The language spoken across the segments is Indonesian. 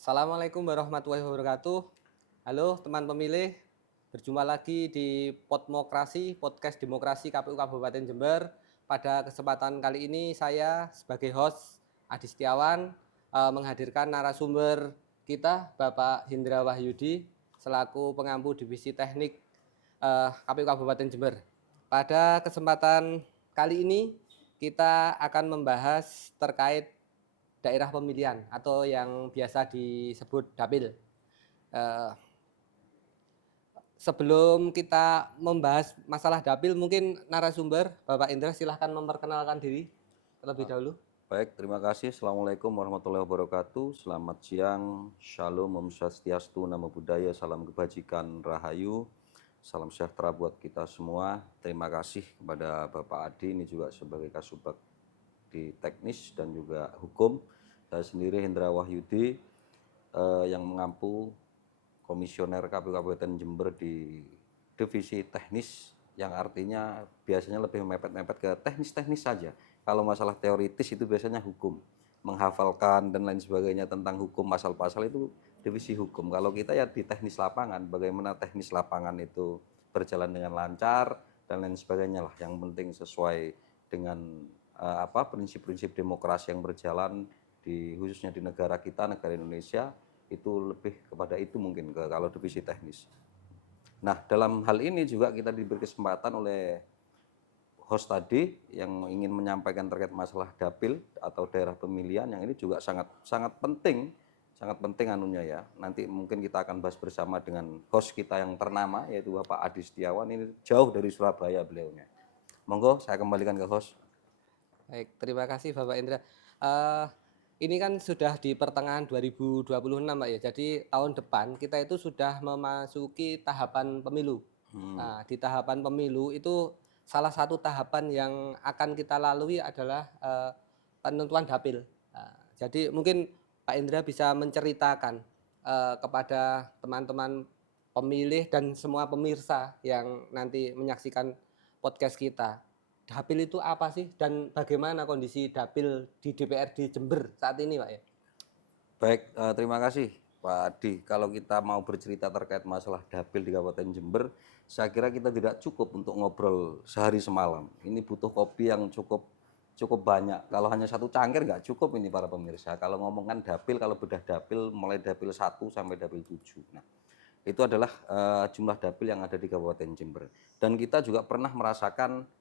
Assalamualaikum warahmatullahi wabarakatuh. Halo teman pemilih, berjumpa lagi di Podmokrasi, Podcast Demokrasi KPU Kabupaten Jember. Pada kesempatan kali ini saya sebagai host Adi Setiawan menghadirkan narasumber kita Bapak Hindra Wahyudi selaku pengampu Divisi Teknik KPU Kabupaten Jember. Pada kesempatan kali ini kita akan membahas terkait daerah pemilihan atau yang biasa disebut dapil. Sebelum kita membahas masalah dapil, mungkin narasumber Bapak Indra silahkan memperkenalkan diri terlebih dahulu. Baik, terima kasih. Assalamualaikum warahmatullahi wabarakatuh. Selamat siang, Shalom, Om Swastiastu, Namo Buddhaya, salam kebajikan, Rahayu, salam sejahtera buat kita semua. Terima kasih kepada Bapak Adi, ini juga sebagai Kasubag di teknis dan juga hukum. Saya sendiri Hendra Wahyudi yang mengampu komisioner KPU Kabupaten Jember di divisi teknis, yang artinya biasanya lebih mepet-mepet ke teknis-teknis saja. Kalau masalah teoritis itu biasanya hukum, menghafalkan dan lain sebagainya tentang hukum pasal-pasal itu divisi hukum. Kalau kita ya di teknis lapangan, bagaimana teknis lapangan itu berjalan dengan lancar dan lain sebagainya lah. Yang penting sesuai dengan prinsip-prinsip demokrasi yang berjalan di khususnya di negara kita, negara Indonesia, itu lebih kepada itu mungkin kalau divisi teknis. Nah, dalam hal ini juga kita diberi kesempatan oleh host tadi yang ingin menyampaikan terkait masalah dapil atau daerah pemilihan, yang ini juga sangat penting anunya ya. Nanti mungkin kita akan bahas bersama dengan host kita yang ternama yaitu Bapak Adi Setiawan, ini jauh dari Surabaya beliaunya. Monggo saya kembalikan ke host. Baik, terima kasih Bapak Indra. Ini kan sudah di pertengahan 2026 Pak ya, jadi tahun depan kita itu sudah memasuki tahapan pemilu. Nah, di tahapan pemilu itu salah satu tahapan yang akan kita lalui adalah penentuan dapil. Nah, jadi mungkin Pak Indra bisa menceritakan kepada teman-teman pemilih dan semua pemirsa yang nanti menyaksikan podcast kita, dapil itu apa sih dan bagaimana kondisi dapil di DPRD Jember saat ini Pak ya? Baik, terima kasih Pak Adi. Kalau kita mau bercerita terkait masalah dapil di Kabupaten Jember, saya kira kita tidak cukup untuk ngobrol sehari semalam. Ini butuh kopi yang cukup banyak. Kalau hanya satu cangkir nggak cukup ini para pemirsa. Kalau ngomongkan dapil, kalau bedah dapil mulai dapil 1 sampai dapil 7. Nah, itu adalah jumlah dapil yang ada di Kabupaten Jember. Dan kita juga pernah merasakan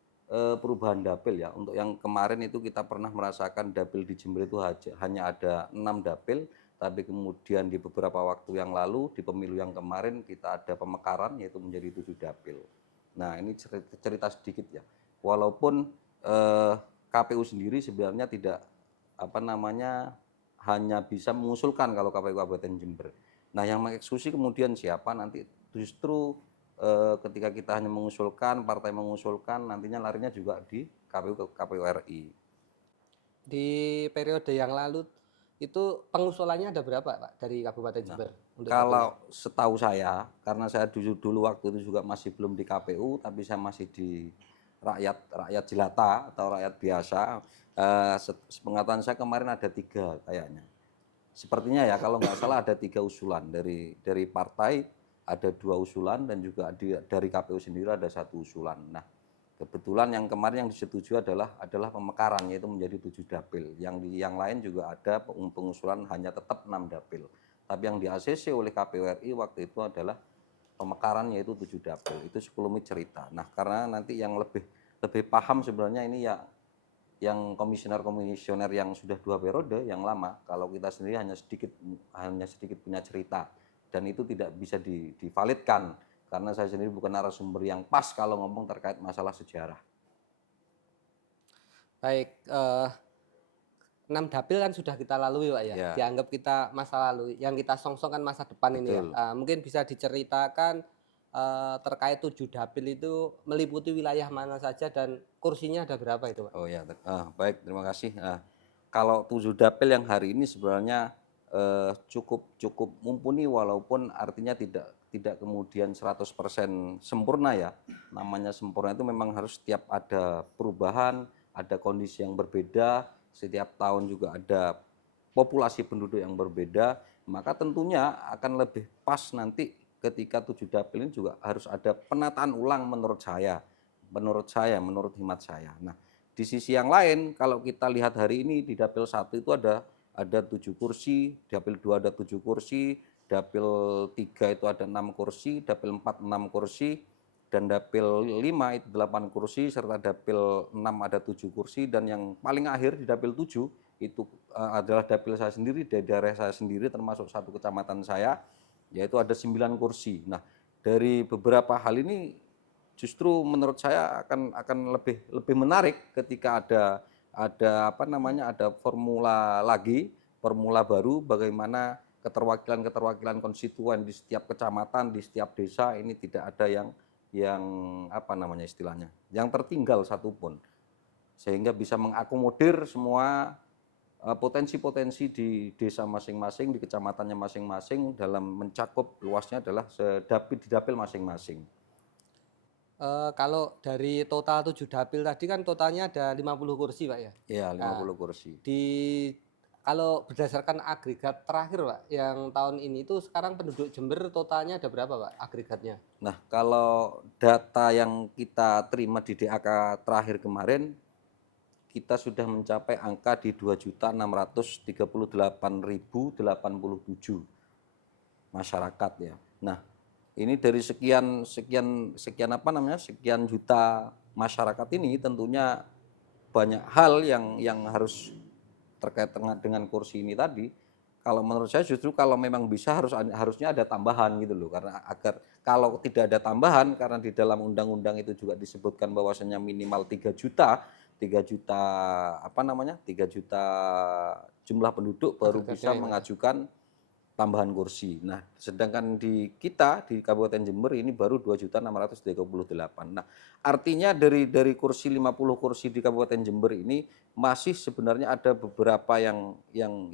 perubahan dapil ya. Untuk yang kemarin itu kita pernah merasakan dapil di Jember itu hanya ada 6 dapil, tapi kemudian di beberapa waktu yang lalu di pemilu yang kemarin kita ada pemekaran yaitu menjadi 7 dapil. Nah, ini cerita sedikit ya. Walaupun KPU sendiri sebenarnya tidak hanya bisa mengusulkan kalau KPU Kabupaten Jember. Nah, yang mengeksekusi kemudian siapa nanti, justru ketika kita hanya mengusulkan, partai mengusulkan, nantinya larinya juga di KPU RI. Di periode yang lalu itu pengusulannya ada berapa Pak dari Kabupaten Jember untuk dapil? Kalau setahu saya, karena saya dulu waktu itu juga masih belum di KPU, tapi saya masih di rakyat jelata atau rakyat biasa. Sepengetahuan saya kemarin ada 3 kayaknya. Sepertinya ya, kalau nggak salah ada 3 usulan dari partai, ada 2 usulan, dan juga dari KPU sendiri ada 1 usulan. Nah, kebetulan yang kemarin yang disetujui adalah pemekaran, yaitu menjadi 7 dapil. Yang lain juga ada pengusulan hanya tetap 6 dapil. Tapi yang di ACC oleh KPU RI waktu itu adalah pemekaran, yaitu 7 dapil. Itu sekelumit cerita. Nah, karena nanti yang lebih paham sebenarnya ini ya yang komisioner yang sudah 2 periode yang lama. Kalau kita sendiri hanya sedikit punya cerita, dan itu tidak bisa divalidkan karena saya sendiri bukan narasumber yang pas kalau ngomong terkait masalah sejarah. Baik, 6 dapil kan sudah kita lalui Pak ya, Ya, dianggap kita masa lalu, yang kita songsong kan masa depan ini ya. betul. Mungkin bisa diceritakan terkait 7 dapil itu meliputi wilayah mana saja dan kursinya ada berapa itu Pak? Oh ya, baik, terima kasih. Kalau 7 dapil yang hari ini sebenarnya cukup mumpuni, walaupun artinya tidak kemudian 100% sempurna ya. Namanya sempurna itu memang harus setiap ada perubahan, ada kondisi yang berbeda, setiap tahun juga ada populasi penduduk yang berbeda, maka tentunya akan lebih pas nanti ketika 7 dapil ini juga harus ada penataan ulang menurut saya, menurut hemat saya. Nah, di sisi yang lain kalau kita lihat hari ini di dapil 1 itu ada 7 kursi, dapil 2 ada 7 kursi, dapil 3 itu ada 6 kursi, dapil 4 6 kursi, dan dapil 5 itu 8 kursi, serta dapil 6 ada 7 kursi, dan yang paling akhir di dapil 7 itu adalah dapil saya sendiri, dari daerah saya sendiri termasuk satu kecamatan saya, yaitu ada 9 kursi. Nah, dari beberapa hal ini justru menurut saya akan lebih menarik ketika ada formula baru bagaimana keterwakilan konstituen di setiap kecamatan, di setiap desa ini tidak ada yang istilahnya yang tertinggal satupun, sehingga bisa mengakomodir semua potensi-potensi di desa masing-masing, di kecamatannya masing-masing, dalam mencakup luasnya adalah di dapil masing-masing. Kalau dari total 7 dapil tadi kan totalnya ada 50 kursi, Pak ya? Iya, Nah, 50 kursi. kalau berdasarkan agregat terakhir, Pak, yang tahun ini itu sekarang penduduk Jember totalnya ada berapa, Pak, agregatnya? Nah, kalau data yang kita terima di DAK terakhir kemarin, kita sudah mencapai angka di 2.638.087 masyarakat ya. Nah, ini dari sekian juta masyarakat ini tentunya banyak hal yang harus terkait dengan kursi ini tadi. Kalau menurut saya justru kalau memang bisa harusnya ada tambahan gitu loh, karena agar kalau tidak ada tambahan, karena di dalam undang-undang itu juga disebutkan bahwasanya minimal 3 juta 3 juta 3 juta jumlah penduduk baru bisa Agregatnya ya, Pak, ya? mengajukan tambahan kursi. Nah, sedangkan di kita di Kabupaten Jember ini baru 2.638. Nah, artinya dari kursi 50 kursi di Kabupaten Jember ini masih sebenarnya ada beberapa yang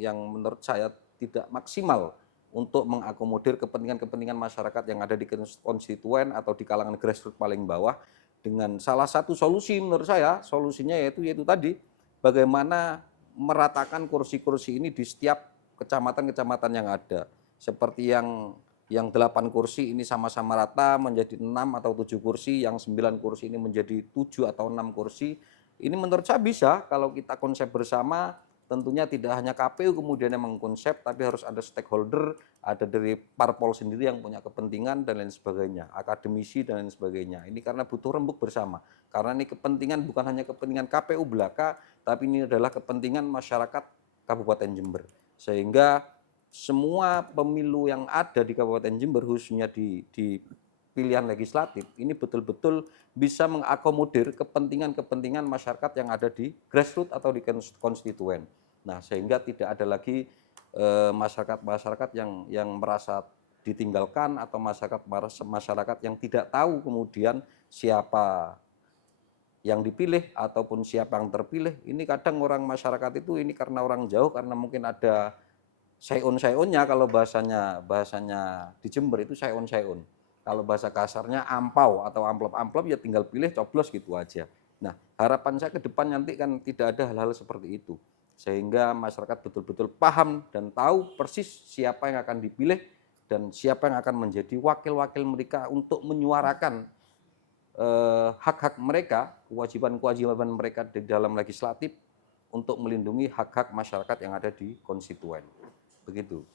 menurut saya tidak maksimal untuk mengakomodir kepentingan-kepentingan masyarakat yang ada di konstituen atau di kalangan grassroots paling bawah, dengan salah satu solusi menurut saya, solusinya yaitu tadi bagaimana meratakan kursi-kursi ini di setiap kecamatan-kecamatan yang ada. Seperti yang 8 kursi ini sama-sama rata menjadi 6 atau 7 kursi, yang 9 kursi ini menjadi 7 atau 6 kursi. Ini menurut saya bisa kalau kita konsep bersama, tentunya tidak hanya KPU kemudian yang mengkonsep, tapi harus ada stakeholder, ada dari parpol sendiri yang punya kepentingan dan lain sebagainya, akademisi dan lain sebagainya. Ini karena butuh rembuk bersama. Karena ini kepentingan bukan hanya kepentingan KPU belaka, tapi ini adalah kepentingan masyarakat Kabupaten Jember. Sehingga semua pemilu yang ada di Kabupaten Jember, khususnya di pilihan legislatif, ini betul-betul bisa mengakomodir kepentingan-kepentingan masyarakat yang ada di grassroots atau di konstituen. Nah, sehingga tidak ada lagi masyarakat-masyarakat yang merasa ditinggalkan, atau masyarakat yang tidak tahu kemudian siapa yang dipilih ataupun siapa yang terpilih. Ini kadang orang masyarakat itu ini karena orang jauh, karena mungkin ada sayon-sayonnya, kalau bahasanya di Jember itu sayon-sayon. Kalau bahasa kasarnya ampau atau amplop-amplop, ya tinggal pilih coblos gitu aja. Nah, harapan saya ke depan nanti kan tidak ada hal-hal seperti itu. Sehingga masyarakat betul-betul paham dan tahu persis siapa yang akan dipilih dan siapa yang akan menjadi wakil-wakil mereka untuk menyuarakan hak-hak mereka, kewajiban-kewajiban mereka di dalam legislatif untuk melindungi hak-hak masyarakat yang ada di konstituen. Begitu.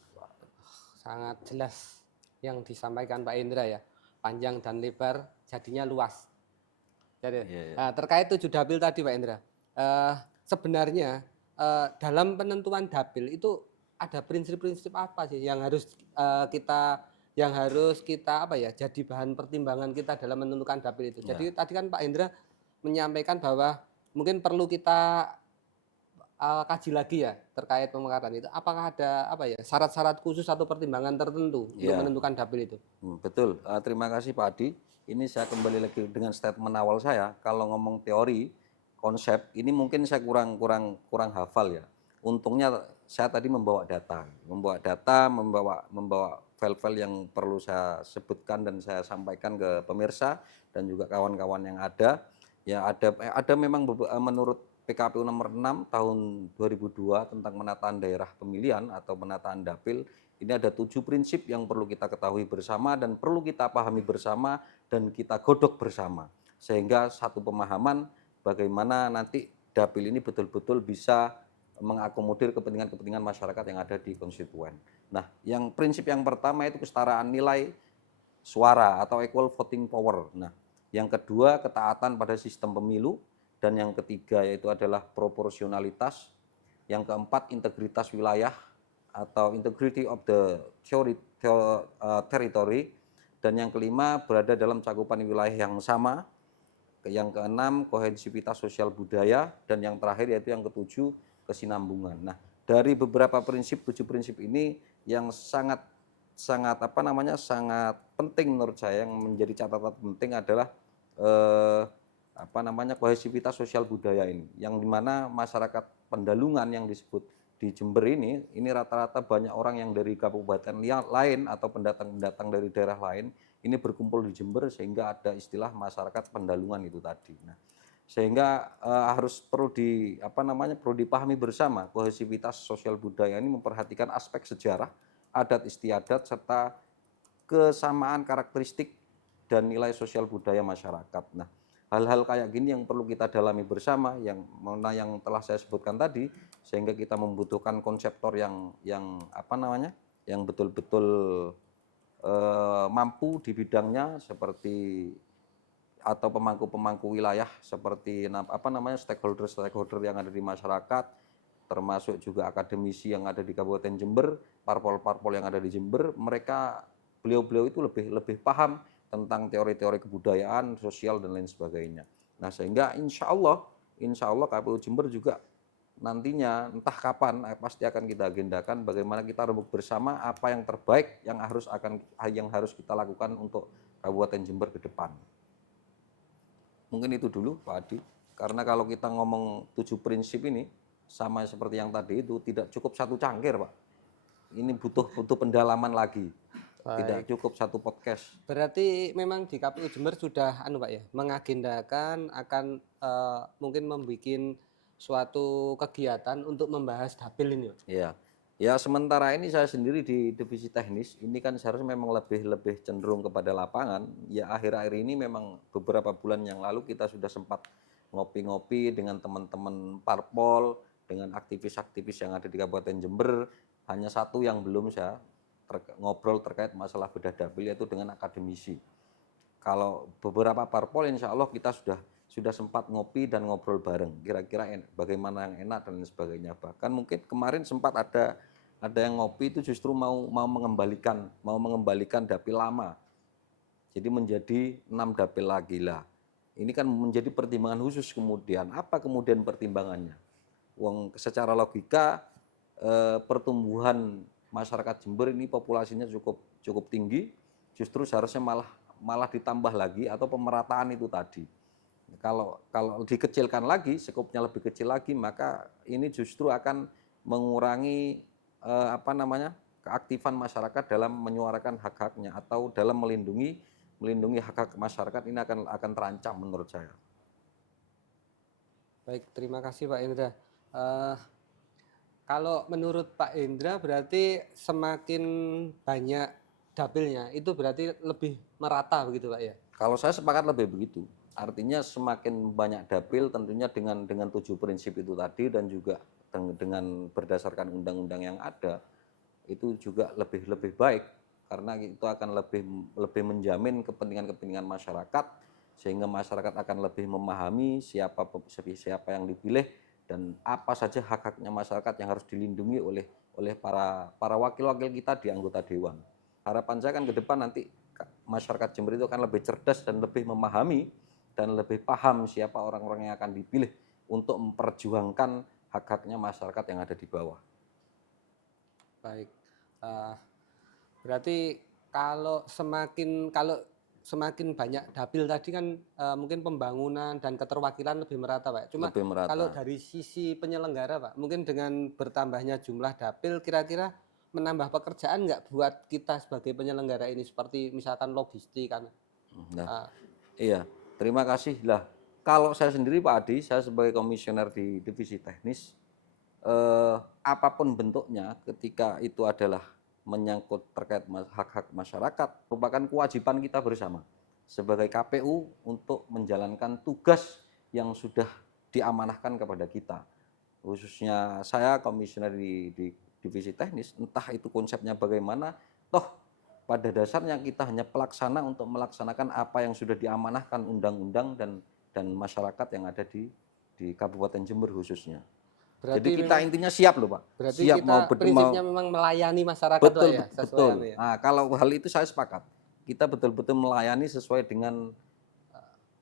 Sangat jelas yang disampaikan Pak Indra ya, panjang dan lebar jadinya luas. Jadi, Nah, terkait 7 dapil tadi Pak Indra, sebenarnya dalam penentuan dapil itu ada prinsip-prinsip apa sih yang harus kita jadi bahan pertimbangan kita dalam menentukan dapil itu. Jadi tadi kan Pak Indra menyampaikan bahwa mungkin perlu kita kaji lagi ya terkait pemekaran itu. Apakah ada syarat-syarat khusus atau pertimbangan tertentu untuk menentukan dapil itu? Betul. Terima kasih Pak Adi. Ini saya kembali lagi dengan statement awal saya. Kalau ngomong teori, konsep, ini mungkin saya kurang hafal ya. Untungnya saya tadi membawa data, membawa file-file yang perlu saya sebutkan dan saya sampaikan ke pemirsa dan juga kawan-kawan yang ada. Ya, ada memang menurut PKPU nomor 6 tahun 2002 tentang penataan daerah pemilihan atau penataan dapil, Ini ada 7 prinsip yang perlu kita ketahui bersama dan perlu kita pahami bersama dan kita godok bersama. Sehingga satu pemahaman bagaimana nanti dapil ini betul-betul bisa mengakomodir kepentingan-kepentingan masyarakat yang ada di konstituen. Nah, yang prinsip yang pertama itu kesetaraan nilai suara atau equal voting power. Nah, yang kedua ketaatan pada sistem pemilu, dan yang ketiga yaitu adalah proporsionalitas. Yang keempat integritas wilayah atau integrity of the territory, dan yang kelima berada dalam cakupan wilayah yang sama. Yang keenam kohensivitas sosial budaya, dan yang terakhir yaitu yang ketujuh kesinambungan. Nah, dari beberapa prinsip, 7 prinsip ini yang sangat sangat penting menurut saya, yang menjadi catatan penting adalah kohesivitas sosial budaya ini, yang dimana masyarakat Pendalungan yang disebut di Jember ini rata-rata banyak orang yang dari kabupaten lain atau pendatang-pendatang dari daerah lain ini berkumpul di Jember, sehingga ada istilah masyarakat Pendalungan itu tadi. Nah, sehingga perlu dipahami bersama kohesivitas sosial budaya ini memperhatikan aspek sejarah, adat istiadat, serta kesamaan karakteristik dan nilai sosial budaya masyarakat. Nah, hal-hal kayak gini yang perlu kita dalami bersama, yang telah saya sebutkan tadi, sehingga kita membutuhkan konseptor yang betul-betul mampu di bidangnya, seperti atau pemangku-pemangku wilayah seperti stakeholder yang ada di masyarakat, termasuk juga akademisi yang ada di Kabupaten Jember, parpol-parpol yang ada di Jember. Beliau itu lebih paham tentang teori-teori kebudayaan, sosial, dan lain sebagainya. Nah, sehingga insya Allah KPU Jember juga nantinya entah kapan pasti akan kita agendakan bagaimana kita rembuk bersama apa yang terbaik yang harus kita lakukan untuk Kabupaten Jember ke depan. Mungkin itu dulu Pak Adi, karena kalau kita ngomong 7 prinsip ini sama seperti yang tadi itu tidak cukup satu cangkir Pak. Ini butuh pendalaman lagi. Tidak cukup satu podcast. Berarti memang di KPU Jember sudah mengagendakan akan mungkin membuat suatu kegiatan untuk membahas dapil ini. Iya. Ya, sementara ini saya sendiri di divisi teknis ini kan seharusnya memang lebih cenderung kepada lapangan. Ya, akhir-akhir ini memang beberapa bulan yang lalu kita sudah sempat ngopi-ngopi dengan teman-teman parpol, dengan aktivis-aktivis yang ada di Kabupaten Jember. Hanya satu yang belum saya ngobrol terkait masalah bedah dapil, yaitu dengan akademisi. Kalau beberapa parpol insya Allah kita sudah sempat ngopi dan ngobrol bareng, kira-kira bagaimana yang enak dan lain sebagainya. Bahkan mungkin kemarin sempat ada yang ngopi itu justru mau mengembalikan dapil lama, jadi menjadi 6 dapil lagi lah. Ini kan menjadi pertimbangan khusus. Kemudian apa kemudian pertimbangannya? Secara logika pertumbuhan masyarakat Jember ini populasinya cukup tinggi, justru seharusnya malah ditambah lagi atau pemerataan itu tadi. Kalau dikecilkan lagi, skopnya lebih kecil lagi, maka ini justru akan mengurangi keaktifan masyarakat dalam menyuarakan hak-haknya atau dalam melindungi hak-hak masyarakat. Ini akan terancam menurut saya. Baik, terima kasih Pak Indra. Kalau menurut Pak Indra berarti semakin banyak dapilnya itu berarti lebih merata begitu Pak ya? Kalau saya sepakat lebih begitu. Artinya semakin banyak dapil tentunya dengan 7 prinsip itu tadi, dan juga dengan berdasarkan undang-undang yang ada, itu juga lebih baik, karena itu akan lebih menjamin kepentingan masyarakat, sehingga masyarakat akan lebih memahami siapa yang dipilih dan apa saja hak-haknya masyarakat yang harus dilindungi oleh para wakil-wakil kita di anggota dewan. Harapan saya kan ke depan nanti masyarakat Jember itu akan lebih cerdas dan lebih memahami dan lebih paham siapa orang-orang yang akan dipilih untuk memperjuangkan hak-haknya masyarakat yang ada di bawah. Baik, berarti kalau semakin banyak dapil tadi kan mungkin pembangunan dan keterwakilan lebih merata Pak. Cuma kalau dari sisi penyelenggara Pak, mungkin dengan bertambahnya jumlah dapil kira-kira menambah pekerjaan nggak buat kita sebagai penyelenggara ini, seperti misalkan logistik kan? Iya, terima kasih lah. Kalau saya sendiri Pak Adi, saya sebagai komisioner di divisi teknis, apapun bentuknya, ketika itu adalah menyangkut terkait hak-hak masyarakat merupakan kewajiban kita bersama sebagai KPU untuk menjalankan tugas yang sudah diamanahkan kepada kita. Khususnya saya komisioner di divisi teknis, entah itu konsepnya bagaimana, toh pada dasarnya kita hanya pelaksana untuk melaksanakan apa yang sudah diamanahkan undang-undang dan masyarakat yang ada di Kabupaten Jember khususnya. Jadi Berarti kita memang intinya siap loh Pak, berarti siap kita prinsipnya memang melayani masyarakat Pak betul ya, betul sesuai betul. anu ya. Nah kalau hal itu saya sepakat, kita betul-betul melayani sesuai dengan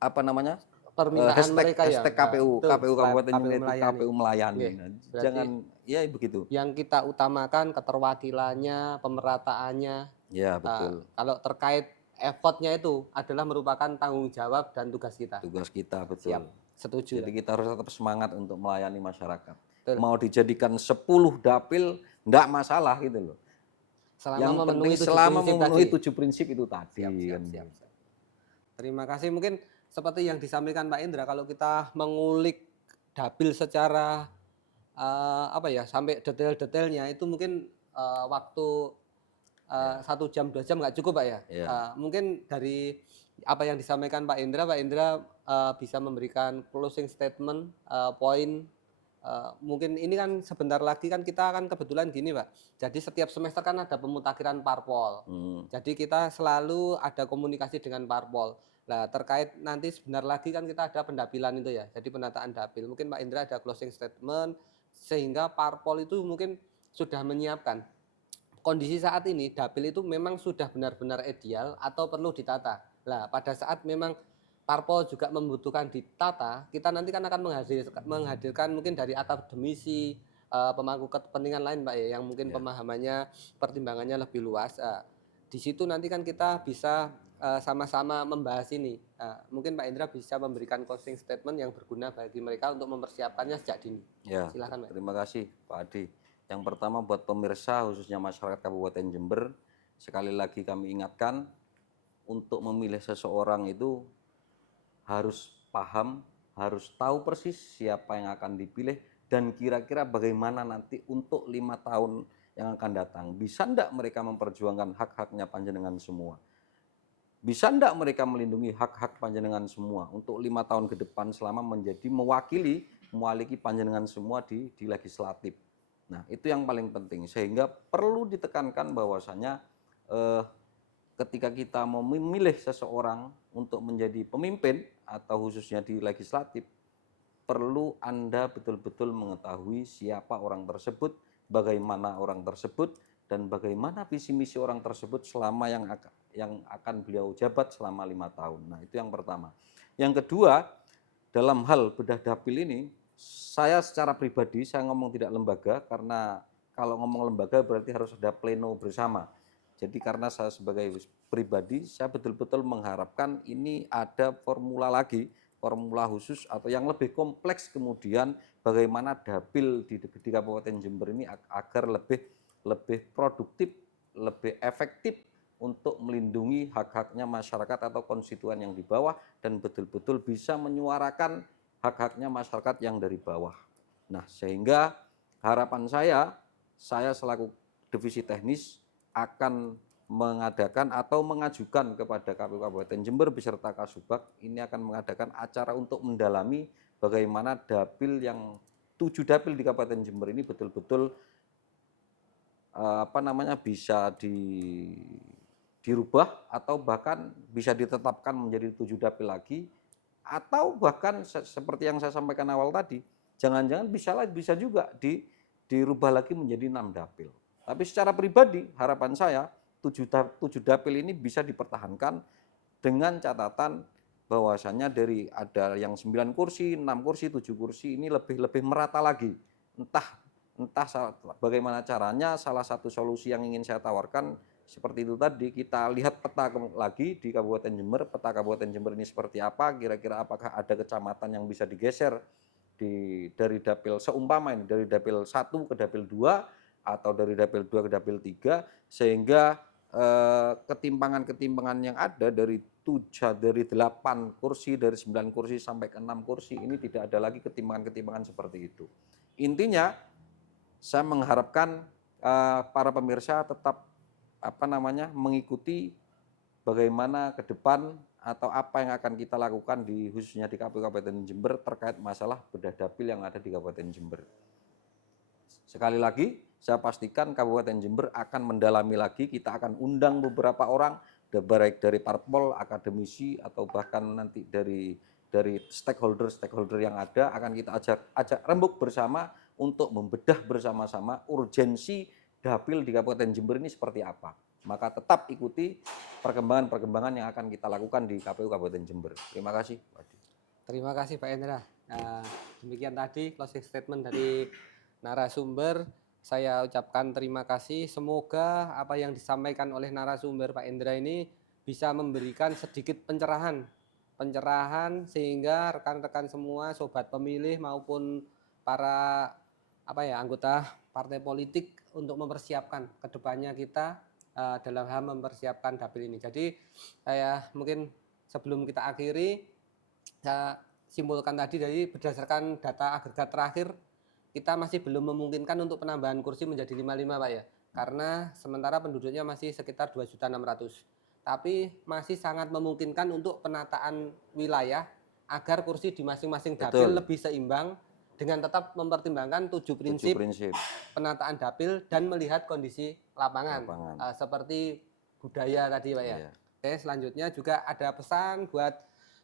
apa namanya Permintaan hashtag mereka ya. hashtag Nah, KPU betul, KPU Kabupaten KPU Jember itu melayani. KPU melayani. Nggih, Nah, berarti jangan ya begitu. yang kita utamakan keterwakilannya, pemerataannya. Ya betul. Kalau terkait effortnya itu adalah merupakan tanggung jawab dan tugas kita. Tugas kita Siap, betul. setuju. Jadi kita harus tetap semangat untuk melayani masyarakat. Betul. Mau dijadikan 10 dapil enggak masalah gitu loh. Selama Yang memenuhi penting 7 selama prinsip memenuhi tadi. 7 prinsip itu tadi Siap, siap, kan. siap, siap. Terima kasih. Mungkin seperti yang disampaikan Pak Indra, kalau kita mengulik dapil secara apa ya, sampai detail-detailnya itu mungkin waktu 1 jam 2 jam nggak cukup Pak ya. Ya. Mungkin dari apa yang disampaikan Pak Indra bisa memberikan closing statement, poin. Mungkin ini kan sebentar lagi kan kita akan kebetulan gini Pak. Jadi setiap semester kan ada pemutakhiran parpol. Jadi kita selalu ada komunikasi dengan parpol. Nah terkait nanti sebentar lagi kan kita ada pendapilan itu ya. Jadi penataan dapil. Mungkin Pak Indra ada closing statement sehingga parpol itu mungkin sudah menyiapkan. Kondisi saat ini dapil itu memang sudah benar-benar ideal atau perlu ditata. Nah, pada saat memang parpol juga membutuhkan ditata, kita nanti kan akan menghadirkan mungkin dari akademisi, pemangku kepentingan lain Pak ya, yang mungkin pemahamannya, pertimbangannya lebih luas. Di situ nanti kan kita bisa sama-sama membahas ini. Mungkin Pak Indra bisa memberikan closing statement yang berguna bagi mereka untuk mempersiapkannya sejak dini. Ya, silakan Pak. terima kasih Pak Adi. Yang pertama buat pemirsa khususnya masyarakat Kabupaten Jember, sekali lagi kami ingatkan untuk memilih seseorang itu harus paham, harus tahu persis siapa yang akan dipilih dan kira-kira bagaimana nanti untuk 5 tahun yang akan datang. Bisa enggak mereka memperjuangkan hak-haknya panjenengan semua? Bisa enggak mereka melindungi hak-hak panjenengan semua untuk 5 tahun ke depan selama menjadi mewakili panjenengan semua di legislatif. Nah itu yang paling penting sehingga perlu ditekankan bahwasanya ketika kita mau memilih seseorang untuk menjadi pemimpin atau khususnya di legislatif, perlu Anda betul-betul mengetahui siapa orang tersebut, bagaimana orang tersebut, dan bagaimana visi misi orang tersebut selama yang akan beliau jabat selama 5 tahun. Nah itu yang pertama. Yang kedua, dalam hal bedah dapil ini, saya secara pribadi, saya ngomong tidak lembaga, karena kalau ngomong lembaga berarti harus ada pleno bersama. Jadi karena saya sebagai pribadi, saya betul-betul mengharapkan ini ada formula lagi, formula khusus atau yang lebih kompleks kemudian bagaimana dapil di Kabupaten Jember ini agar lebih produktif, lebih efektif untuk melindungi hak-haknya masyarakat atau konstituen yang di bawah dan betul-betul bisa menyuarakan hak-haknya masyarakat yang dari bawah. Nah, sehingga harapan saya selaku divisi teknis akan mengadakan atau mengajukan kepada KPU Kabupaten Jember beserta Kasubag ini akan mengadakan acara untuk mendalami bagaimana dapil yang 7 dapil di Kabupaten Jember ini betul-betul bisa dirubah atau bahkan bisa ditetapkan menjadi 7 dapil lagi. Atau bahkan seperti yang saya sampaikan awal tadi, jangan-jangan bisa juga dirubah lagi menjadi 6 dapil. Tapi secara pribadi harapan saya 7 dapil ini bisa dipertahankan dengan catatan bahwasannya dari ada yang 9 kursi, 6 kursi, 7 kursi ini lebih merata lagi. Entah bagaimana caranya, salah satu solusi yang ingin saya tawarkan seperti itu tadi, kita lihat peta lagi di Kabupaten Jember, peta Kabupaten Jember ini seperti apa, kira-kira apakah ada kecamatan yang bisa digeser dari dapil seumpama ini, dari dapil 1 ke dapil 2, atau dari dapil 2 ke dapil 3, sehingga ketimpangan-ketimpangan yang ada dari 8 kursi, dari 9 kursi sampai ke 6 kursi, ini tidak ada lagi ketimpangan-ketimpangan seperti itu. Intinya, saya mengharapkan para pemirsa tetap mengikuti bagaimana ke depan atau apa yang akan kita lakukan khususnya di KPU Kabupaten Jember terkait masalah bedah dapil yang ada di Kabupaten Jember. Sekali lagi, saya pastikan Kabupaten Jember akan mendalami lagi, kita akan undang beberapa orang, baik dari parpol, akademisi, atau bahkan nanti dari stakeholder yang ada, akan kita ajak rembuk bersama untuk membedah bersama-sama urgensi dapil di Kabupaten Jember ini seperti apa. Maka tetap ikuti perkembangan-perkembangan yang akan kita lakukan di KPU Kabupaten Jember. Terima kasih, Pak Adi. Terima kasih Pak Endra. Demikian tadi closing statement dari narasumber. Saya ucapkan terima kasih. Semoga apa yang disampaikan oleh narasumber Pak Endra ini bisa memberikan sedikit pencerahan sehingga rekan-rekan semua, sobat pemilih maupun para anggota partai politik untuk mempersiapkan kedepannya kita dalam hal mempersiapkan dapil ini. Jadi saya mungkin sebelum kita akhiri, saya simpulkan tadi dari berdasarkan data agregat terakhir, kita masih belum memungkinkan untuk penambahan kursi menjadi 55 Pak ya. Karena sementara penduduknya masih sekitar 2.600.000. Tapi masih sangat memungkinkan untuk penataan wilayah agar kursi di masing-masing dapil lebih seimbang dengan tetap mempertimbangkan 7 prinsip penataan dapil dan melihat kondisi lapangan. Seperti budaya tadi Pak ya. Oke, selanjutnya juga ada pesan buat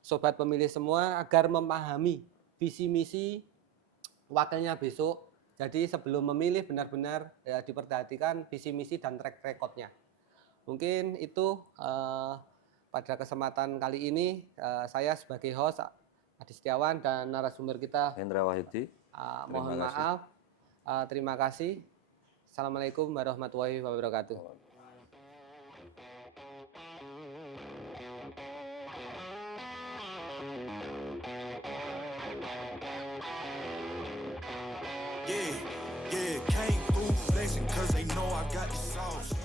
sobat pemilih semua agar memahami visi misi wakilnya besok. Jadi sebelum memilih benar-benar diperhatikan visi misi dan track recordnya. Mungkin itu pada kesempatan kali ini saya sebagai host Adi Setiawan dan narasumber kita Hendra Wahidi. Mohon maaf. Terima kasih. Assalamualaikum warahmatullahi wabarakatuh. Yeah, came through flexing 'cause they know I got the sauce.